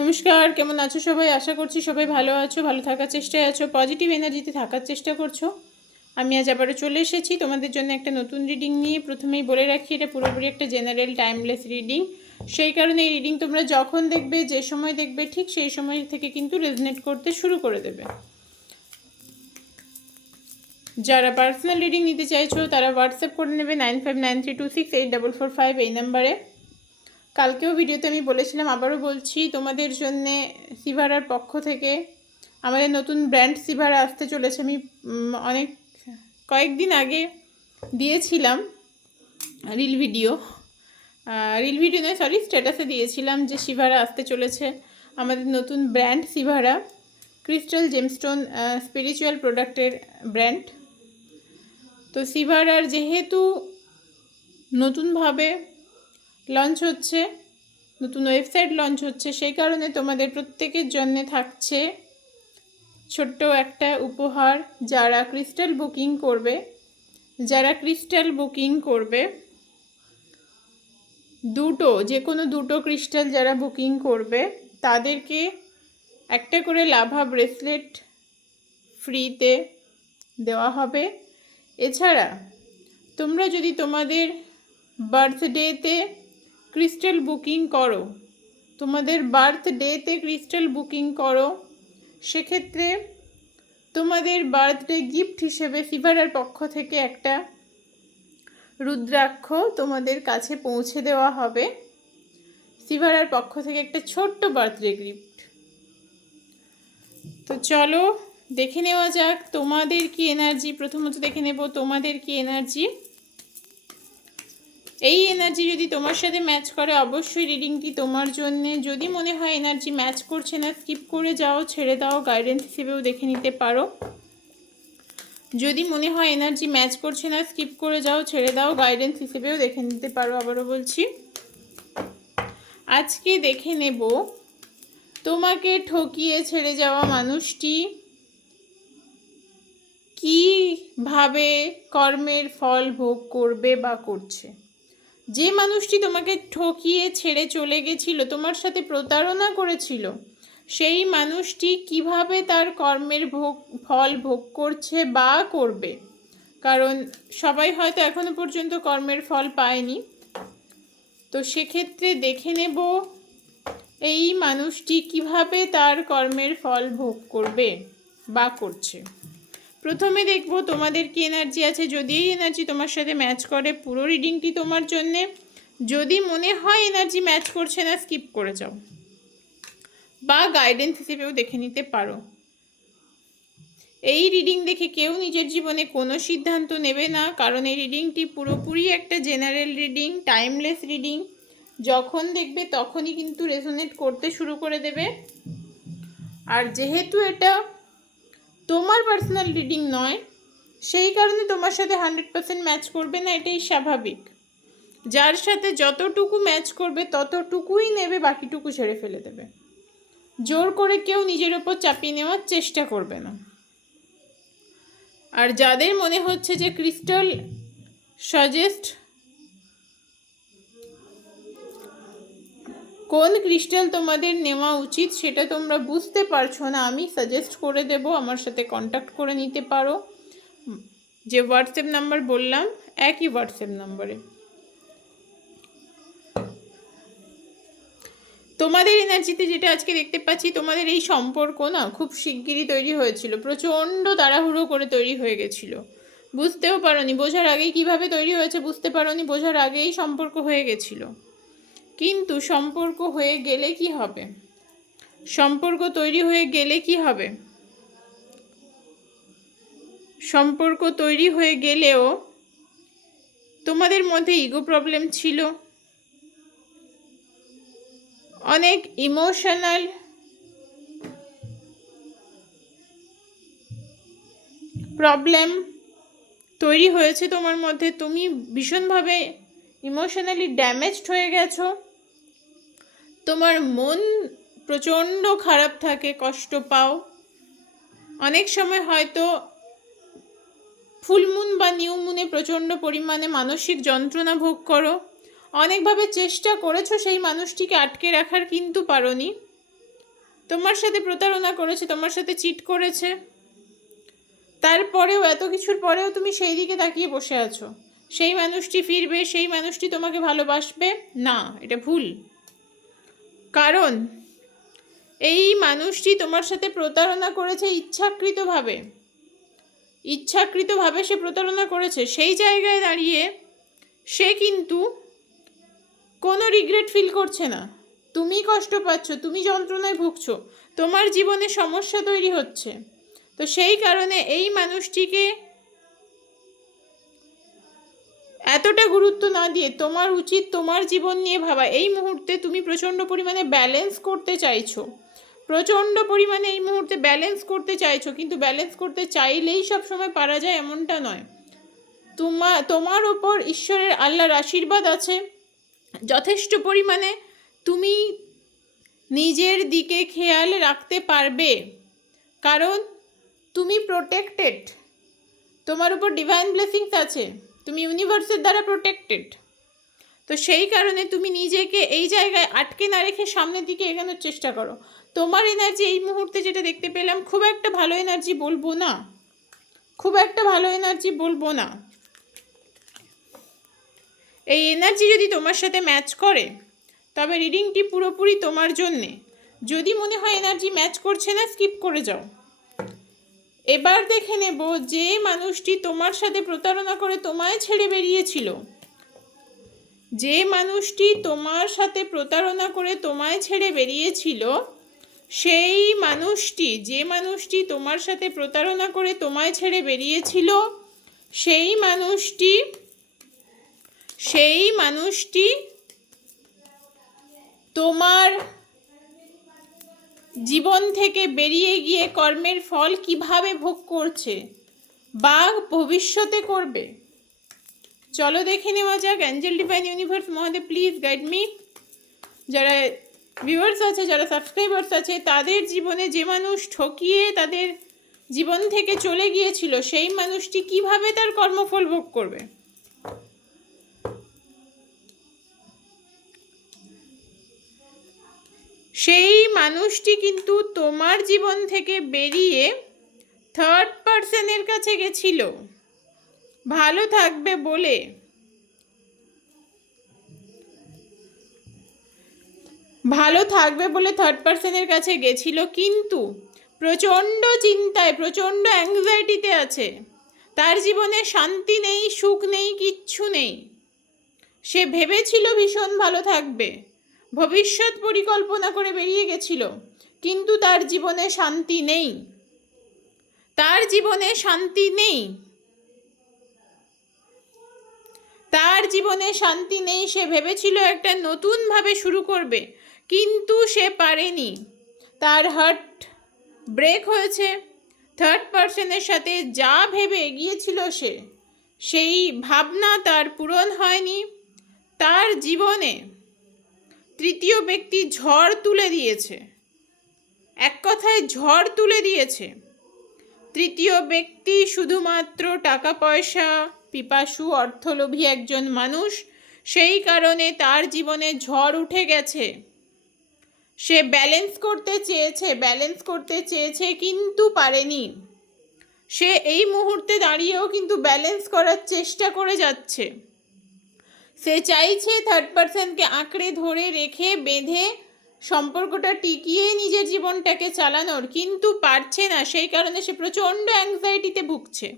নমস্কার, কেমন আছো সবাই? আশা করছি সবাই ভালো আছো, ভালো থাকার চেষ্টায় আছো পজিটিভ এনার্জিতে থাকার চেষ্টা করছ। আমি আজ আবারও চলে এসেছি তোমাদের জন্য একটা নতুন রিডিং নিয়ে। প্রথমেই বলে রাখি, এটা পুরোপুরি একটা জেনারেল টাইমলেস রিডিং সেই কারণে এই রিডিং তোমরা যখন দেখবে, যে সময় দেখবে, ঠিক সেই সময় থেকে কিন্তু রেজনেট করতে শুরু করে দেবে। যারা পার্সোনাল রিডিং নিতে চাইছো, তারা হোয়াটসঅ্যাপ করে নেবে nine five nine three two six eight double four five এই নাম্বারে কালকেও ভিডিওতে আমি বলেছিলাম, আবারও বলছি, তোমাদের জন্যে সিভারার পক্ষ থেকে আমাদের নতুন ব্র্যান্ড সিভারা আসতে চলেছে। আমি অনেক, কয়েকদিন আগে দিয়েছিলাম রিল ভিডিও। রিল ভিডিও নয় সরি স্ট্যাটাসে দিয়েছিলাম যে সিভারা আসতে চলেছে আমাদের নতুন brand Sivara, crystal gemstone spiritual প্রোডাক্টের ব্র্যান্ড। তো সিভারার যেহেতু নতুনভাবে লঞ্চ হচ্ছে, নতুন ওয়েবসাইট লঞ্চ হচ্ছে, সেই কারণে তোমাদের প্রত্যেকের জন্য থাকছে ছোট্ট একটা উপহার যারা ক্রিস্টাল বুকিং করবে। যারা ক্রিস্টাল বুকিং করবে, দুটো যে কোনো দুটো ক্রিস্টাল যারা বুকিং করবে, তাদেরকে একটা করে লাভা ব্রেসলেট ফ্রিতে দেওয়া হবে। এছাড়া তোমরা যদি তোমাদের বার্থডেতে ক্রিস্টাল বুকিং করো। তোমাদের বার্থডেতে ক্রিস্টাল বুকিং করো। সেক্ষেত্রে তোমাদের বার্থডে গিফট হিসেবে ফিভারের পক্ষ থেকে একটা রুদ্রাক্ষ তোমাদের কাছে পৌঁছে দেওয়া হবে। সিভারার পক্ষ থেকে একটা ছোট্ট বার্থডে গিফট। তো চলো, দেখে নেওয়া যাক তোমাদের কি এনার্জি। প্রথমত দেখে নেব তোমাদের কি এনার্জি। এই এনার্জি যদি তোমার সাথে ম্যাচ করে, অবশ্যই রিডিংটি তোমার জন্যে। যদি মনে হয় এনার্জি ম্যাচ করছে না স্কিপ করে যাও, ছেড়ে দাও গাইডেন্স হিসেবেও দেখে নিতে পারো। যদি মনে হয় এনার্জি ম্যাচ করছে না স্কিপ করে যাও, ছেড়ে দাও গাইডেন্স হিসেবেও দেখে নিতে পারো, আবারও বলছি। আজকে দেখে নেব, তোমাকে ঠকিয়ে ছেড়ে যাওয়া মানুষটি কীভাবে কর্মের ফল ভোগ করবে বা করছে? যে মানুষটি তোমাকে ঠকিয়ে ছেড়ে চলে গেছিল, তোমার সাথে প্রতারণা করেছিল, সেই মানুষটি কীভাবে তার কর্মের ভোগ, ফল ভোগ করছে বা করবে? কারণ সবাই হয়তো এখনও পর্যন্ত কর্মের ফল পায়নি। তো সেক্ষেত্রে দেখে নেব এই মানুষটি কীভাবে তার কর্মের ফল ভোগ করবে বা করছে। প্রথমে দেখব তোমাদের কি এনার্জি আছে যদি এই এনার্জি তোমার সাথে ম্যাচ করে, পুরো রিডিংটি তোমার জন্যে। যদি মনে হয় এনার্জি ম্যাচ করছে না স্কিপ করে যাও। বা গাইডেন্স হিসেবেও দেখে নিতে পারো। এই রিডিং দেখে কেউ নিজের জীবনে কোনো সিদ্ধান্ত নেবে না, কারণ এই রিডিংটি পুরোপুরি একটা জেনারেল রিডিং টাইমলেস রিডিং যখন দেখবে তখনই কিন্তু রেজোনেট করতে শুরু করে দেবে। আর যেহেতু এটা তোমার পার্সোনাল রিডিং নয়। সেই কারণে তোমার সাথে হান্ড্রেড পার্সেন্ট ম্যাচ করবে না, এটাই স্বাভাবিক। যার সাথে যতটুকু ম্যাচ করবে, ততটুকুই নেবে, বাকিটুকু ছেড়ে ফেলে দেবে। জোর করে কেউ নিজের ওপর চাপিয়ে নেওয়ার চেষ্টা করবে না। আর যাদের মনে হচ্ছে যে ক্রিস্টাল সাজেস্ট কোন ক্রিস্টাল তোমাদের নেওয়া উচিত সেটা তোমরা বুঝতে পারছ না, আমি সাজেস্ট করে দেব, আমার সাথে কন্ট্যাক্ট করে নিতে পারো। যে হোয়াটসঅ্যাপ নাম্বার বললাম, একই হোয়াটসঅ্যাপ নাম্বারে তোমাদের এনার্জিতে যেটা আজকে দেখতে পাচ্ছি, তোমাদের এই সম্পর্ক না খুব শিগগিরই তৈরি হয়েছিল, প্রচণ্ড তাড়াহুড়ো করে তৈরি হয়ে গেছিল। বুঝতেও পারোনি, বোঝার আগেই কীভাবে তৈরি হয়েছে বুঝতে পারোনি, বোঝার আগেই সম্পর্ক হয়ে গেছিল। কিন্তু সম্পর্ক হয়ে গেলে কি হবে? সম্পর্ক তৈরি হয়ে গেলে কি হবে? সম্পর্ক তৈরি হয়ে গেলেও তোমাদের মধ্যে ইগো প্রবলেম ছিল। অনেক ইমোশনাল প্রবলেম তৈরি হয়েছে তোমার মধ্যে। তুমি ভীষণভাবে ইমোশনালি ড্যামেজড হয়ে গেছো? তোমার মন প্রচণ্ড খারাপ থাকে, কষ্ট পাও। অনেক সময় হয়তো ফুলমুন বা নিউ মুনে প্রচণ্ড পরিমাণে মানসিক যন্ত্রণা ভোগ করো। অনেকভাবে চেষ্টা করেছ সেই মানুষটিকে আটকে রাখার, কিন্তু পারোনি। তোমার সাথে প্রতারণা করেছে, তোমার সাথে চিট করেছে। তারপরেও, এত কিছুর পরেও তুমি সেই দিকে তাকিয়ে বসে আছো। সেই মানুষটি ফিরবে, সেই মানুষটি তোমাকে ভালোবাসবে? না, এটা ভুল। কারণ এই মানুষটি তোমার সাথে প্রতারণা করেছে ইচ্ছাকৃতভাবে। ইচ্ছাকৃতভাবে সে প্রতারণা করেছে। সেই জায়গায় দাঁড়িয়ে সে কিন্তু কোনো রিগ্রেট ফিল করছে না। তুমি কষ্ট পাচ্ছ, তুমি যন্ত্রণায় ভুগছ, তোমার জীবনে সমস্যা তৈরি হচ্ছে। তো সেই কারণে এই মানুষটিকে এতটা গুরুত্ব না দিয়ে তোমার উচিত তোমার জীবন নিয়ে ভাবা। এই মুহূর্তে তুমি প্রচণ্ড পরিমাণে ব্যালেন্স করতে চাইছো। প্রচণ্ড পরিমাণে এই মুহূর্তে ব্যালেন্স করতে চাইছো, কিন্তু ব্যালেন্স করতে চাইলেই সব সময় পারা যায় এমনটা নয়। তোমার তোমার ওপর ঈশ্বরের আল্লাহর আশীর্বাদ আছে। যথেষ্ট পরিমাণে তুমি নিজের দিকে খেয়াল রাখতে পারবে। কারণ তুমি প্রোটেক্টেড তোমার উপর ডিভাইন ব্লেসিংস আছে। তুমি ইউনিভার্সের দ্বারা প্রোটেক্টেড তো সেই কারণে তুমি নিজেকে এই জায়গায় আটকে না রেখে সামনের দিকে এগানোর চেষ্টা করো। তোমার এনার্জি এই মুহূর্তে যেটা দেখতে পেলাম, খুব একটা ভালো এনার্জি বলব না। খুব একটা ভালো এনার্জি বলব না। এই এনার্জি যদি তোমার সাথে ম্যাচ করে, তবে রিডিংটি পুরোপুরি তোমার জন্যে। যদি মনে হয় এনার্জি ম্যাচ করছে না স্কিপ করে যাও। এবার দেখে নেব যে মানুষটি তোমার সাথে প্রতারণা করে তোমায় ছেড়ে বেরিয়েছিল। যে মানুষটি তোমার সাথে প্রতারণা করে তোমায় ছেড়ে বেরিয়েছিল, সেই মানুষটি, যে মানুষটি তোমার সাথে প্রতারণা করে তোমায় ছেড়ে বেরিয়েছিল, সেই মানুষটি সেই মানুষটি তোমার জীবন থেকে বেরিয়ে গিয়ে কর্মের ফল কীভাবে ভোগ করছে বা ভবিষ্যতে করবে। চলো দেখে নেওয়া যাক, angel divine universe Mahadev please guide me. যারা ভিউয়ার্স আছে, যারা সাবস্ক্রাইবার্স আছে, তাদের জীবনে যে মানুষ ঠকিয়ে তাদের জীবন থেকে চলে গিয়েছিল, সেই মানুষটি কীভাবে তার কর্মফল ভোগ করবে? সেই মানুষটি কিন্তু তোমার জীবন থেকে বেরিয়ে থার্ড পার্সনের কাছে গেছিল। ভালো থাকবে বলে। ভালো থাকবে বলে থার্ড পার্সনের কাছে গেছিল, কিন্তু প্রচণ্ড চিন্তায়, প্রচণ্ড অ্যাংজাইটিতে আছে। তার জীবনে শান্তি নেই, সুখ নেই, কিচ্ছু নেই। সে ভেবেছিল ভীষণ ভালো থাকবে। ভবিষ্যৎ পরিকল্পনা করে বেরিয়ে গেছিল, কিন্তু তার জীবনে শান্তি নেই। তার জীবনে শান্তি নেই। তার জীবনে শান্তি নেই সে ভেবেছিল একটা নতুনভাবে শুরু করবে, কিন্তু সে পারেনি। তার হার্ট ব্রেক হয়েছে, থার্ড পার্সনের সাথে যা ভেবে এগিয়েছিল সে, সেই ভাবনা তার পূরণ হয়নি। তার জীবনে তৃতীয় ব্যক্তি ঝড় তুলে দিয়েছে। এক কথায় ঝড় তুলে দিয়েছে। তৃতীয় ব্যক্তি শুধুমাত্র টাকা পয়সা পিপাসু, অর্থলোভী একজন মানুষ, সেই কারণে তার জীবনে ঝড় উঠে গেছে। সে ব্যালেন্স করতে চেয়েছে ব্যালেন্স করতে চেয়েছে, কিন্তু পারেনি। সে এই মুহূর্তে দাঁড়িয়েও কিন্তু ব্যালেন্স করার চেষ্টা করে যাচ্ছে। সে চাইছে থার্ড পার্সনকে আঁকড়ে ধরে রেখে বেঁধে সম্পর্কটা টিকিয়ে নিজের জীবনটাকে চালানোর, কিন্তু পারছে না। সেই কারণে সে প্রচণ্ড অ্যাংজাইটিতে ভুগছে।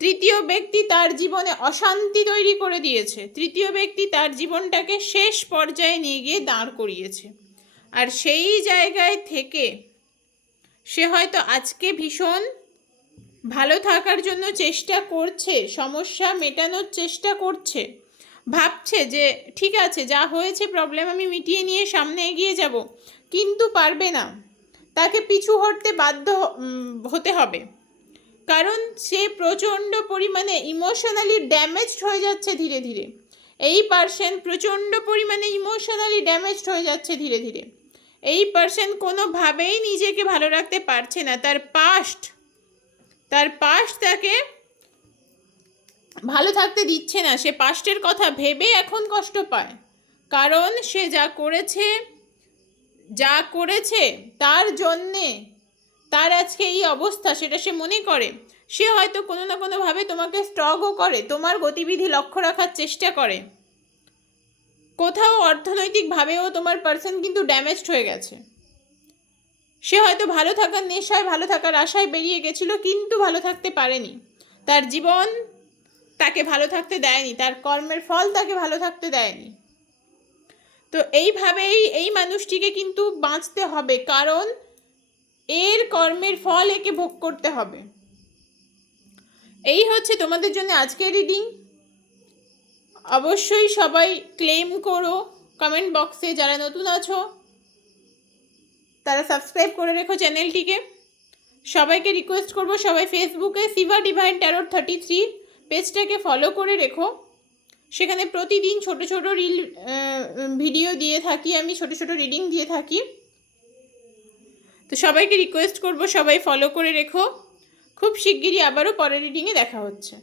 তৃতীয় ব্যক্তি তার জীবনে অশান্তি তৈরি করে দিয়েছে। তৃতীয় ব্যক্তি তার জীবনটাকে শেষ পর্যায়ে নিয়ে গিয়ে দাঁড় করিয়েছে। আর সেই জায়গায় থেকে সে হয়তো আজকে ভীষণ ভালো থাকার জন্য চেষ্টা করছে, সমস্যা মেটানোর চেষ্টা করছে। ভাবছে যে, ঠিক আছে, যা হয়েছে প্রবলেম আমি মিটিয়ে নিয়ে সামনে এগিয়ে যাব। কিন্তু পারবে না। তাকে পিছু হটতে বাধ্য হতে হবে। কারণ সে প্রচণ্ড পরিমাণে ইমোশনালি ড্যামেজড হয়ে যাচ্ছে ধীরে ধীরে। এই পার্সন প্রচণ্ড পরিমাণে ইমোশনালি ড্যামেজড হয়ে যাচ্ছে ধীরে ধীরে। এই পার্সন কোনোভাবেই নিজেকে ভালো রাখতে পারছে না। তার পাস্ট তার পাস্ট তাকে ভালো থাকতে দিচ্ছে না। সে পাস্টের কথা ভেবে এখন কষ্ট পায়। কারণ সে যা করেছে যা করেছে তার জন্যে তার আজকে এই অবস্থা সেটা সে মনে করে। সে হয়তো কোনো না কোনোভাবে তোমাকে স্ট্রগও করে, তোমার গতিবিধি লক্ষ্য রাখার চেষ্টা করে। কোথাও অর্থনৈতিকভাবেও তোমার পার্সন কিন্তু ড্যামেজড হয়ে গেছে। সে হয়তো ভালো থাকার নেশায়, ভালো থাকার আশায় বেরিয়ে গেছিল, কিন্তু ভালো থাকতে পারেনি। তার জীবন তাকে ভালো থাকতে দেয়নি, তার কর্মের ফল তাকে ভালো থাকতে দেয়নি। তো এইভাবেই এই মানুষটিকে কিন্তু বাঁচতে হবে, কারণ এর কর্মের ফল একে ভোগ করতে হবে। এই হচ্ছে তোমাদের জন্য আজকের রিডিং। অবশ্যই সবাই ক্লেম করো, কমেন্ট বক্সে যারা নতুন আছো, তারা সাবস্ক্রাইব করে রেখো চ্যানেলটিকে। সবাইকে রিকোয়েস্ট করব, সবাই ফেসবুকে Siva divine tarot thirty three পেজটাকে ফলো করে রেখো। সেখানে প্রতিদিন ছোট ছোট রিল ভিডিও দিয়ে থাকি, আমি ছোট ছোট রিডিং দিয়ে থাকি। তো সবাইকে রিকোয়েস্ট করব, সবাই ফলো করে রেখো। খুব শিগগিরই আবারও পরের রিডিংয়ে দেখা হচ্ছে।